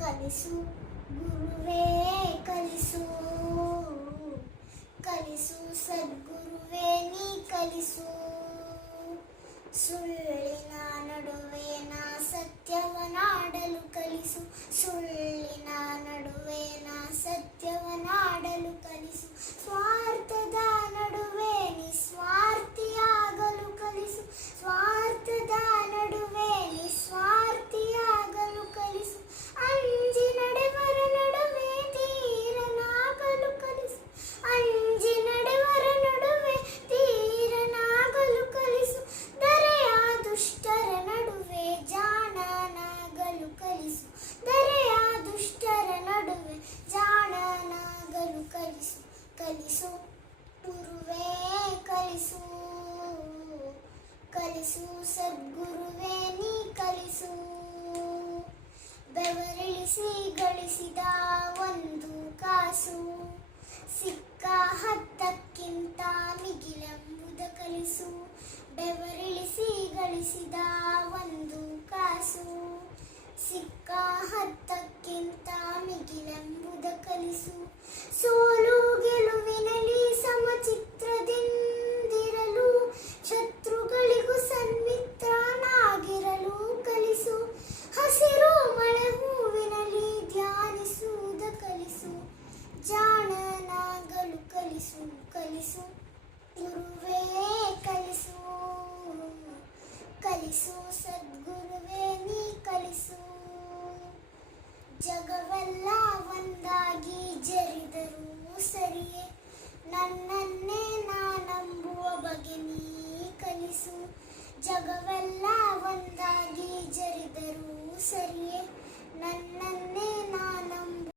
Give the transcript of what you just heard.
ಕಲಿಸು ಗುರುವೇ ಕಲಿಸು, ಕಲಿಸು ಸದ್ಗುರುವೇ ನೀ ಕಲಿಸು. ಸುಳ್ಳಿನ ನಡುವೆ ನಾ ಸತ್ಯವನಾಡಲು ಕಲಿಸು, ಸುಳ್ಳಿನ ನಡುವೆ ನಾ ಸತ್ಯವನಾಡಲು ಕಲಿಸು. ಸ್ವಾರ್ಥದ ನಡುವೆ ನಿಸ್ವಾರ್ಥಿಯಾಗಲು ಕಲಿಸು, ಸ್ವಾರ್ಥದ ನಡುವೆ ನಿಸ್ವಾರ್ಥಿಯಾಗಲು ಕಲಿಸು. ಅಂಜಿ ನಡೆವರ ನಡುವೆ ಧೀರನಾಗಲು ಕಲಿಸು, ಅಂಜಿ ನಡೆವರ ನಡುವೆ ಧೀರನಾಗಲು ಕಲಿಸು. ದರೆಯ ದುಷ್ಟರ ನಡುವೆ ಜಾಣನಾಗಲು ಕಲಿಸು, ದರೆಯ ದುಷ್ಟರ ನಡುವೆ ಜಾಣನಾಗಲು ಕಲಿಸು. ಕಲಿಸು ಗುರುವೇ ಕಲಿಸು, ಕಲಿಸು ಸದ್ಗುರುವೇ ನೀ ಕಲಿಸು. ಬೆವರಿಳಿಸಿ ಗಳಿಸಿದ ಒಂದು ಕಾಸು ಸಿಕ್ಕ ಹತ್ತಕ್ಕಿಂತ ಮಿಗಿಲೆಂಬುದ ಕಲಿಸು. ಬೆವರಿಳಿಸಿ ಗಳಿಸಿದ ಒಂದು ಕಾಸು ಸಿಕ್ಕ ಹತ್ತಕ್ಕಿಂತ ಮಿಗಿಲೆಂಬುದ ಕಲಿಸು. ಸೋಲು ಗೆಲುವಿನಲ್ಲಿ ಸಮಚಿತ್ರದಿಂದಿರಲು, ಶತ್ರುಗಳಿಗೂ ಸನ್ಮಿತ್ರನಾಗಿರಲು ಕಲಿಸು. ಹಸಿರು ಮಳೆ ಹೂವಿನಲ್ಲಿ ಧ್ಯಾನಿಸುವುದ ಕಲಿಸು, ಜಾಣನಾಗಲು ಕಲಿಸು. ಕಲಿಸು ಗುರುವೇ ಕಲಿಸು, ಕಲಿಸು ಸದ್ಗುರುವೇ ನೀ ಕಲಿಸು. ಜಗವೆಲ್ಲ ಒಂದಾಗಿ ಜರಿದರೂ ಸರಿಯೇ, ನನ್ನನ್ನೇ ನಾನಂಬುವ ಬಗೆ ನೀ ಕಲಿಸು. ಜಗವೆಲ್ಲ ಒಂದಾಗಿ ಜರಿದರೂ ಸರಿಯೇ,